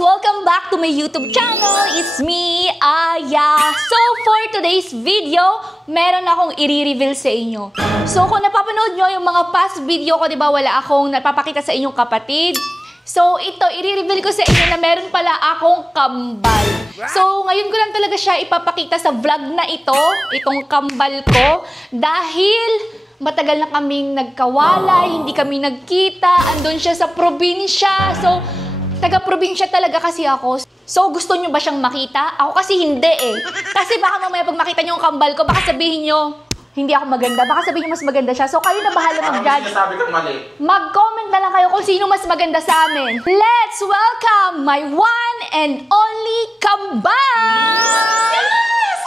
Welcome back to my YouTube channel. It's me, Aya. So, for today's video, meron akong i-reveal sa inyo. So, kung napapanood nyo yung mga past video ko, diba, wala akong napapakita sa inyong kapatid. So, ito, i-reveal ko sa inyo na meron pala akong kambal. So, ngayon ko lang talaga siya ipapakita sa vlog na ito, itong kambal ko, dahil matagal na kaming nagkawalay, hindi kami nagkita, andun siya sa probinsya. So, taga-probinsya talaga kasi ako. So, gusto nyo ba siyang makita? Ako kasi hindi eh. Kasi baka mamaya pag makita nyo yung kambal ko, baka sabihin nyo, hindi ako maganda. Baka sabihin nyo mas maganda siya. So, kayo na bahala mag-judge. Mag-comment na lang kayo kung sino mas maganda sa amin. Let's welcome my one and only kambal!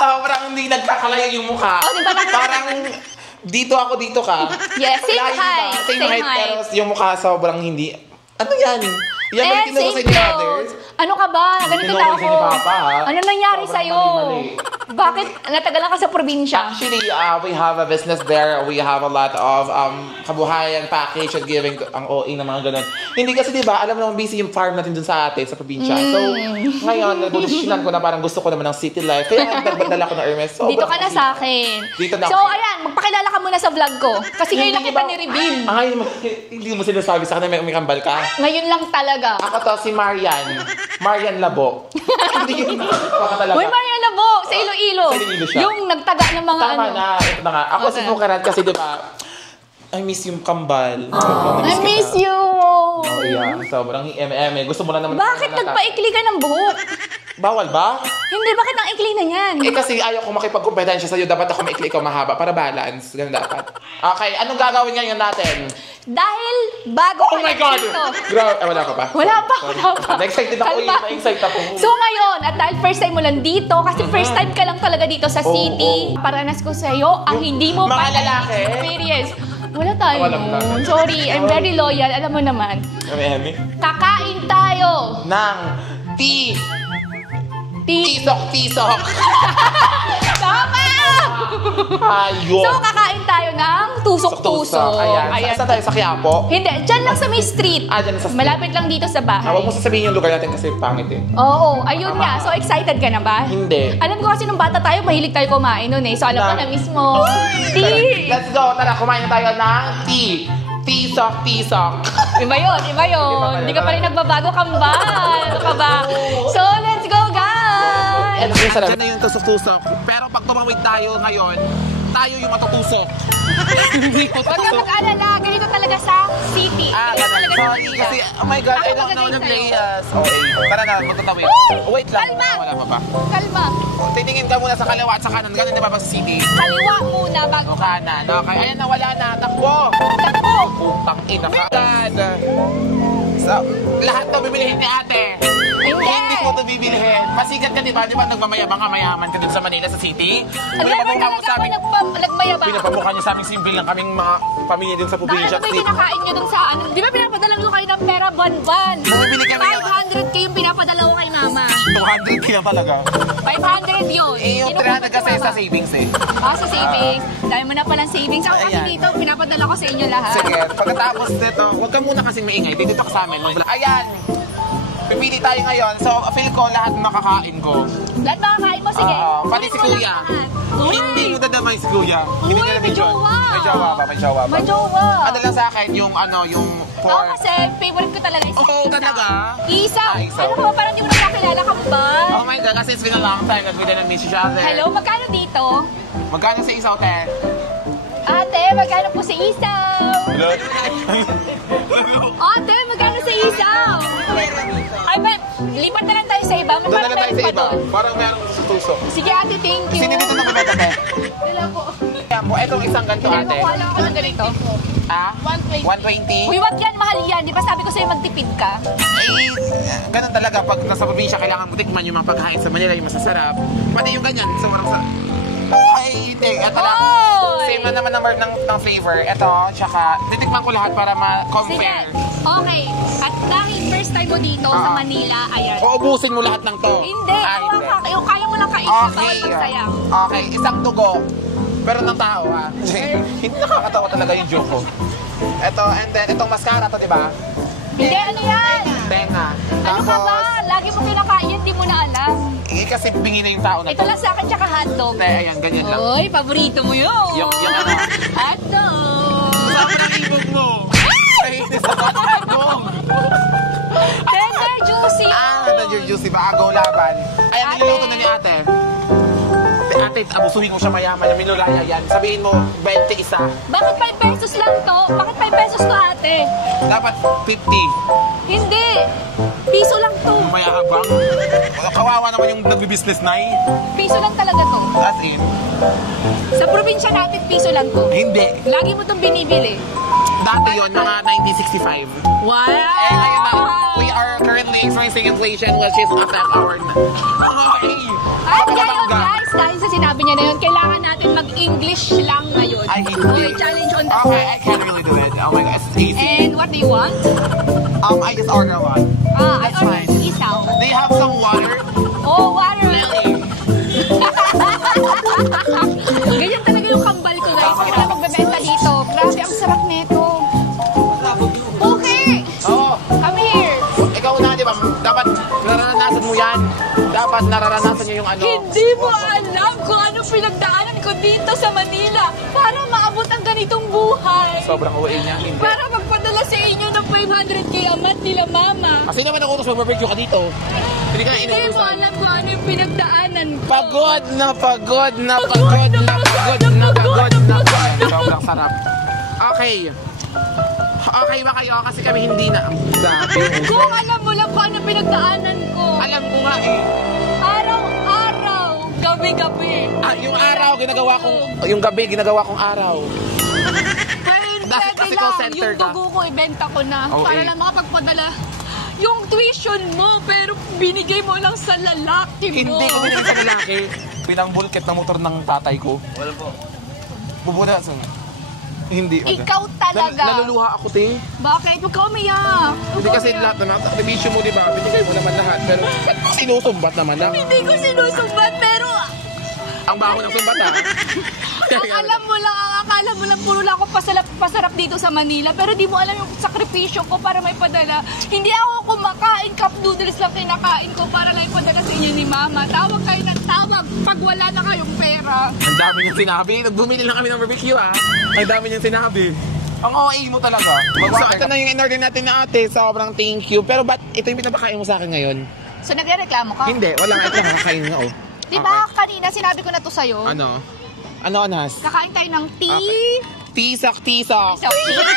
Sobrang hindi nagkakalaya yung mukha. Oh, diba? Parang dito ako, dito ka. Yes, same height. Same height. Pero yung mukha sobrang hindi. Ano yan? Yan ba yung tinuro sa inyo others? Ano ka ba? Ganito na ako. Ano nangyari sa'yo? Mali. Bakit natagalan ka sa probinsya? Actually, we have a business there. We have a lot of kabuhayan, package, and giving ang OA na mga ganun. Hindi kasi diba, alam mo naman busy yung farm natin dun sa atin, sa probinsya. So, ngayon, nagdesisyonan ko na parang gusto ko naman ng city life. Kaya nagdala ko ng Hermes. So, dito ka na sa akin. Dito na so, ayan, magpakilala ka muna sa vlog ko. Kasi ngayon lang kita ni-reveal. Ay, hindi mo sinasabi sa akin na may kambal ka. Ngayon lang talaga. Ako to, si Marian. Marian Labo. Hindi yun baka talaga. Uy, Marian Labo! Sa Iloilo. Sa Iloilo siya. Yung nagtaga ng mga Tama na. Ito na nga. Ako si Bukaran kasi diba, I miss yung kambal. I miss you! Oh, yeah. Sobrang eme-eme. Gusto mo na naman. Bakit nagpaikli ka ng buhok? Bawal ba? Hindi, bakit ang ikli na yan? Eh kasi ayaw ko makipagkompetensya sa'yo. Dapat ako maikli, ikaw mahaba. Para balance. Ganun dapat. Okay, anong gagawin ngayon natin? Dahil bago Oh my God! Grabe. Wala ka pa? Wala pa. Na-excited ako. Na-excited ako. So ngayon, at dahil first time mo lang dito, kasi first time ka lang talaga dito sa city, paranas ko sa'yo, ang hindi mo mga lalaki? experience. Wala tayo. Walang Sorry, I'm very loyal. Alam mo naman. Eme-eme? Kakain tayo. Ng tisok-tisok. Tama! Ayun. So, kakain tayo ng tusok-tusok. Ayan. Saan tayo? Sa Quiapo? Hindi, dyan lang sa may street. Dyan sa street. Malapit lang dito sa bahay. Huwag mo sasabihin yung lugar natin kasi pangit eh. Oo, ayun nga. So, excited ka na ba? Hindi. Alam ko kasi nung bata tayo, mahilig tayo kumain nun eh. So, alam ko na mismo. Let's go. Tara, kumain na tayo ng tisok-tisok. Iba yun, iba yun. Hindi ka pa rin nagbabago, kambal. Ano ka ba? So, let's go, guys! Diyan na yung tusok-tusok. Pero pag tumawid tayo ngayon, tayo yung matutusok. Hindi ko Huwag ka mag-alala. Ganito talaga sa city. Ganito talaga sa Manila. Kasi, oh my God, I don't know the players. Okay, tara na, magtatawid. Wait lang. Kalma! Wala pa ba? Kalma. Titingin ka muna sa kaliwa at sa kanan. Ganun na ba sa city? Kaliwa muna bago O kanan. Okay, ayan na, wala na. Takbo! takbo. Putang ina ka. So, lahat to bibilihin ni ate. Hindi ko ito bibilihin. Masikat ka, di ba? Di ba nagmamayabang ka, mayaman ka dun sa Manila, sa city? Never talaga ako nagmayabang. Pinapamukha niyo sa aming simple lang kaming mga pamilya din sa probinsya. Ano ba yung kinakain nyo dun sa ano? Di ba pinapadala nyo kayo ng pera buwan-buwan? Bumibili kami 500k yung pinapadala ko kay mama. 200 kaya talaga. 500 yun. Eh, yung 300 kasi sa savings eh. Sa savings. Dahil mo na palang savings. Ako kasi Ayan. dito, pinapadala ko sa inyo lahat. Sige, pagkatapos nito, huwag ka muna kasing maingay. Dito ka sa amin. Ayan. Pipili tayo ngayon. So, feel ko lahat makakain ko. Lahat makakain mo, sige. Pati si Kuya. Hindi mo dadamay si Kuya. Hindi Uy, niya may jowa. May jowa ba? May jowa ba? May jowa. Ano lang sa akin, yung Ako pork. kasi, favorite ko talaga is Oo, talaga? Isaw. Isaw. Ano ba, parang di mo na kakilala ka ba? Oh my God, kasi it's been a long time that we didn't meet each other. Hello, magkano dito? Magkano sa isaw, te? Ate, magkano po sa isaw? Ate, magkano sa isaw? Ay, lipat na lang tayo sa iba. Doon na lang tayo sa pa iba. doon. Parang meron sa tusok. Sige, ate, thank you. Sino dito na kumeta, te? Wala po. Yan po, etong isang ganito, Hindi, ate. makuha lang ako ng ganito. Ha? 120. 120? Uy, wag yan, mahal yan. Di ba sabi ko sa'yo magtipid ka? Eh, ganun talaga. Pag nasa probinsya, kailangan mo tikman yung mga pagkain sa Manila, yung masasarap. Pati yung ganyan, sobrang sa... Ay, hindi. Ito lang. Same na naman ng flavor. Ito, tsaka, titikman ko lahat para Sige. ma-compare. Okay. At dahil first time mo dito sa Manila, ayan. Uubusin mo lahat ng to. Hindi. Hindi. Yung kaya mo lang kainin. Okay. Bawal magsayang. Okay, isang dugo. Pero ng tao, ha? Hindi nakakatawa talaga yung joke ko. Ito, and then, itong mascara to, di ba? Hindi, ano yan? Tenga. Ano ka ba? Lagi mo na alam. Eh, kasi bingi na yung tao na Ito lang sa akin, tsaka hotdog. Ayan, ganyan lang. Oy, paborito mo yun. Yung ano? Hotdog. Sama ng ibog mo. Kahinis sa hotdog. Tender juicy. Tender juicy ba? Agaw laban. Ayan, Ate. niluluto na ni ate. Ate, abusuhin mo siya mayaman na minulaya yan. Sabihin mo, 21. Bakit 5 pesos lang to? Bakit 5 pesos to, ate? Dapat 50. Hindi. Piso lang to. Mayabang. Kawawa naman yung nagbi-business na eh. Piso lang talaga to. As in. Sa probinsya natin, piso lang to. Hindi. Lagi mo tong binibili. Dati yon mga 1965. Wow! Eh, ngayon na, we are currently experiencing inflation which is affect our... Okay! At ngayon guys, dahil sa sinabi niya na yun, kailangan natin mag-English lang ngayon. Ay, hindi. Okay, challenge on the Okay, I can't really do it. Oh my god, it's easy. And what do you want? I just order one. I That's ordered fine. isaw. They have some water. Oh, water. Lily. Ganyan talaga yung kambal ko guys. Kaya na magbebenta dito. Grabe, ang sarap nito. Okay. Oo. Come here. Ikaw na, di ba? Dapat nararanasan mo yan. Dapat nararanasan niyo yung ano. Hindi mo alam kung ano pinagdaanan ko dito sa Manila para maabot ang ganitong buhay. Sobrang uwi niya. Hindi. Para magpadala sa inyo ng 500k a month nila mama. Kasi naman ako utos mag-barbecue ka dito. Hindi ka na Hindi mo inuutosan. alam kung ano yung pinagdaanan ko. Pagod na pagod na pagod na pagod na pagod na pagod. Sobrang sarap. Okay. Okay ba kayo? Kasi kami hindi na. Kung alam mo lang kung ano pinagdaanan ko. Alam ko nga eh. Araw-araw, gabi-gabi. Yung araw, ginagawa kong... Yung gabi, ginagawa kong araw. Pero Kasi pwede call lang, center yung ka. dugo ko, ibenta ko na. Okay. Para lang makapagpadala yung tuition mo, pero binigay mo lang sa lalaki mo. Hindi ko binigay sa lalaki. Pinangbulkit na motor ng tatay ko. Wala po. Bubuda sa... Hindi. Ikaw talaga. Naluluha ako, ting. Bakit? Huwag ka umiyak. Hindi kasi lahat naman, sakripisyo mo, di ba? Binigay mo naman lahat. Pero sinusumbat naman na. Hindi ko sinusumbat, pero Ang baho ng sumbat, ha? ang alam mo lang, ang akala mo lang, puro lang ako pasarap dito sa Manila. Pero di mo alam yung sakripisyo ko para may padala. Hindi ako kumakain, cup noodles lang kinakain ko para lang ipadala sa inyo ni Mama. Tawag kayo ng tawag pag wala na kayong pera. Ang dami niyang sinabi. Bumili lang kami ng barbecue, ha? Ang dami niyang sinabi. Ang OA mo talaga. So, ito na yung in-order natin na ate. Sobrang thank you. Pero ba't ito yung pinapakain mo sa akin ngayon? So nagrereklamo ka? Hindi, wala. Ito lang, kakain nga, oh. Di ba kanina sinabi ko na to sa'yo? Ano? Ano, Anas? Kakain tayo ng tea. Okay. Tisak. So, cheers!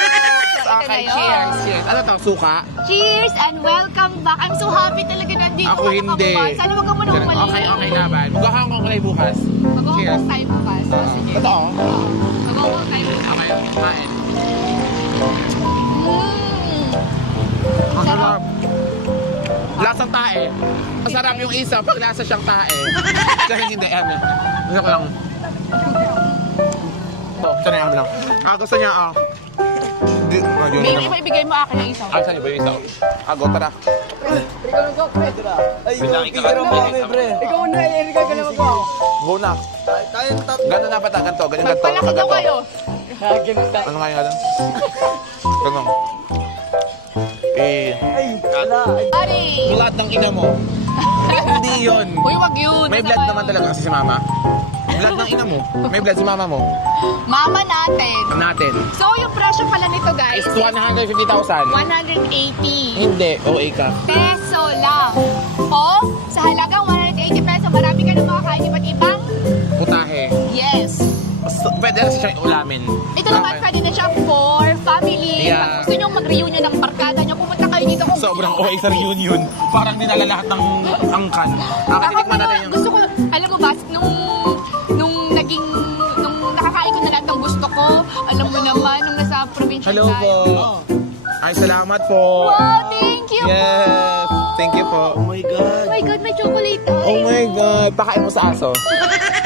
Okay, cheers. Cheers. Ano to? Suka? Cheers and welcome back. I'm so happy talaga nandito Ako ka hindi. nakabukas. Sana wag ka muna umalis. Okay, laban. Maghahang ko kulay bukas. Mag-walk tayo bukas. Sige. Totoo? Mag-walk tayo bukas. Okay, kain. Mm. Ang sarap. Lasang tae. Masarap yung isa pag lasa siyang tae. Kasi hindi, Emi. Gusto ko lang. Ito na yung lang. Gusto niya, Baby, may ibigay mo akin ng isa. Saan niyo ba yung isa? Go, tara. Ikaw na, Erika ka naman po. Go na. Gano'n na ba ta? Ganito, ganyan, ganito. Magpalaki daw kayo. Ano nga yan? Ganun. Ay, wala. Ari! Blood ng ina mo. Hindi yun. Uy, wag yun. May blood naman talaga kasi si mama. Blood ng ina mo. May blood si mama mo. Mama natin. Natin. So, yung presyo pala nito, guys, Is 150,000. 180 Hindi, OA ka. peso lang. O, sa halagang 180 peso, marami ka na makakain iba't ibang? Putahe. Yes. So, pwede na siya ulamin. Ito naman, pwede na siya for family. Yeah. Pag gusto nyo mag-reunion ng barkada nyo, pumunta kayo dito kung Sobrang OA sa reunion. Parang dinala lahat ng angkan. Titikman natin yung... gusto ko, alam mo ba, nung nakakain ko na lahat ng gusto ko, alam mo naman, nung nasa probinsya Hello tayo. po. Ay, salamat po. Wow, thank you Yes. Thank you po. Oh my God. Oh my God, may chocolate tayo. Oh my God. Pakain mo sa aso.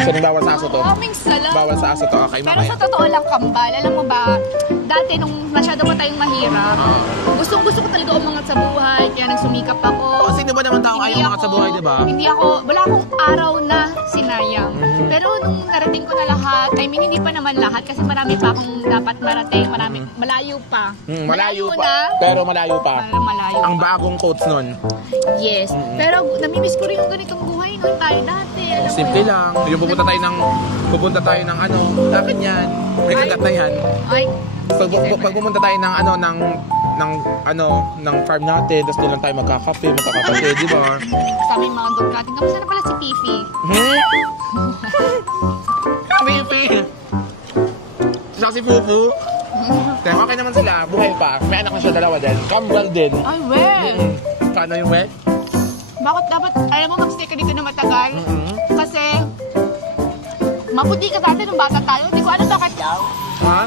So, bawal sa aso to. Maraming salamat. Bawal sa aso to. Okay, Pero mamaya. sa totoo lang, kambal, alam mo ba, dati nung masyado pa tayong mahirap, gustong-gusto ko talaga umangat sa buhay, kaya nagsumikap ako. Kasi Sino ba naman taong ayaw umangat sa buhay, di ba? Wala akong araw na sinayang. Pero nung narating ko na lahat, I mean, hindi pa naman lahat kasi marami pa akong dapat marating. Malayo pa. Malayo pa. na. Pero malayo pa. Malayo Ang pa. bagong quotes nun. Yes. Pero namimiss ko rin yung ganitong buhay nung tayo dati. Alam mo Simple yun? lang. Yung pupunta tayo ng ano, akin yan. May kagat na yan. Ay, Pag pumunta tayo ng farm natin, tapos doon lang tayo magkakape, di ba? sa aming mga dog natin. Kamusta na pala si Fifi? Pipi! Siya si Fufu. Kaya okay naman sila, buhay pa. May anak na siya, dalawa din. Kambal din. Ay, well. Paano yung wet? Bakit dapat, alam mo, magstay ka dito na matagal? Kasi, maputi ka dati nung bata tayo. Hindi ko alam bakit. Ha?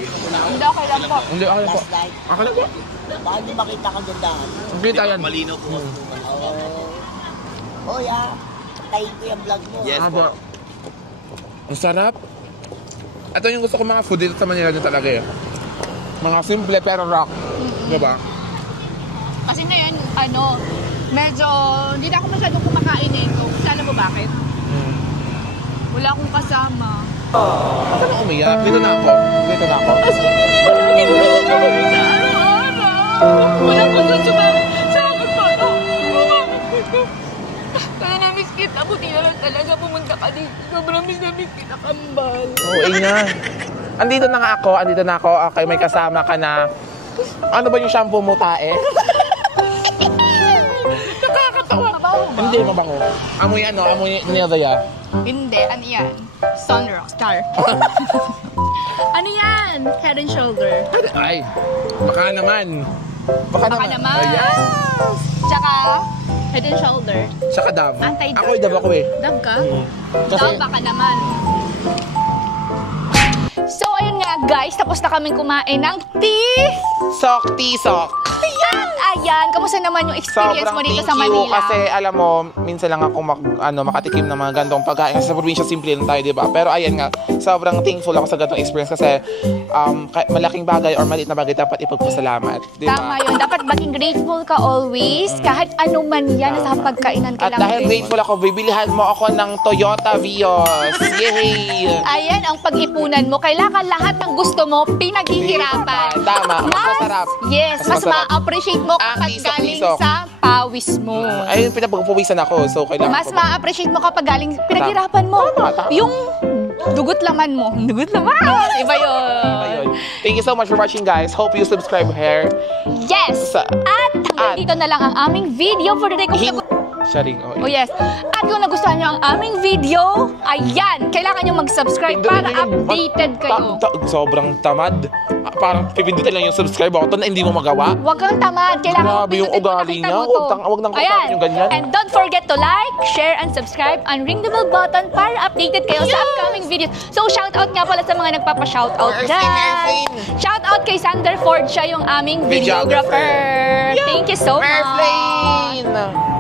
Hindi, okay lang po. Hindi, okay po. Okay lang po. Baka hindi makita kang gandahan. Kita yan. Malinaw po. Oh, yeah. Tayin ko yung vlog mo. Yes po. Aba. Ang sarap. Ito yung gusto ko mga food dito sa Manila din talaga eh. Mga simple pero rock. Diba? Kasi na yan, medyo, hindi na ako masyadong kumakain eh. Alam mo bakit? Wala akong kasama. Ano na umiyak? Dito na ako. Hindi ko naman kami sa araw-araw. Wala ko sa akin pa. Kaya na-miss kita. Buti na lang talaga pumunta ka dito. Sobrang miss kita, kambal. Oo, ina. Andito na ako. Okay, may kasama ka na. Ano ba yung shampoo mo, tae? Nakakatawa. Mabaho ba? Hindi, mabango. Amoy Nivea. Hindi, ano yan? Sunrock Star. Ano yan? Head and Shoulder. Ay, baka naman. Baka naman. Ayan. Tsaka, Head and Shoulder. Saka Dove. Anti-Dove. Ako yung Dove ako eh. Dove ka? Kasi- Dove baka naman. So, ayun nga guys, tapos na kaming kumain ng tea. Sok, tisok. Ayan, kamusta naman yung experience mo dito sa Manila? Kasi alam mo, minsan lang ako makatikim ng mga gantong pagkain. Kasi sa probinsya, simple lang tayo, di ba? Pero ayan nga, sobrang thankful ako sa gantong experience kasi malaking bagay or maliit na bagay dapat ipagpasalamat. Di ba? Tama yun. Dapat maging grateful ka always. Kahit ano man yan, nasa pagkainan At kailangan dahil grateful ako, bibilihan mo ako ng Toyota Vios. Yay! Ayan, ang pag-ipunan mo. Kailangan lahat ng gusto mo, pinaghihirapan. Tama. Mas masarap. Yes, mas masarap. ma-appreciate mo Ang kapag galing tisok-tisok. sa pawis mo. Ayun, pinapagpuwisan ako. So, kailangan Mas ko. ma-appreciate mo kapag galing, pinaghirapan mo. Tama. Yung dugot laman mo. Dugot laman! Iba yun. Ayun. Thank you so much for watching, guys. Hope you subscribe here. Yes! Sa- At hanggang dito na lang ang aming video for today. Sharing. Oh yes. At kung nagustuhan nyo ang aming video, ayan, kailangan nyo mag-subscribe para updated kayo. Sobrang tamad. Parang pipindutin lang yung subscribe button na hindi mo magawa. Huwag kang tamad. Kailangan Grabe yung pindutin mo, ugali nakita niya. mo to. Huwag nang Ayan. kausapin yung ganyan. And don't forget to like, share, and subscribe, and ring the bell button para updated kayo sa upcoming videos. So, shoutout nga pala sa mga nagpapa-shoutout dyan. Shoutout kay Sander Ford. Siya yung aming videographer. Thank you so much. Airplane!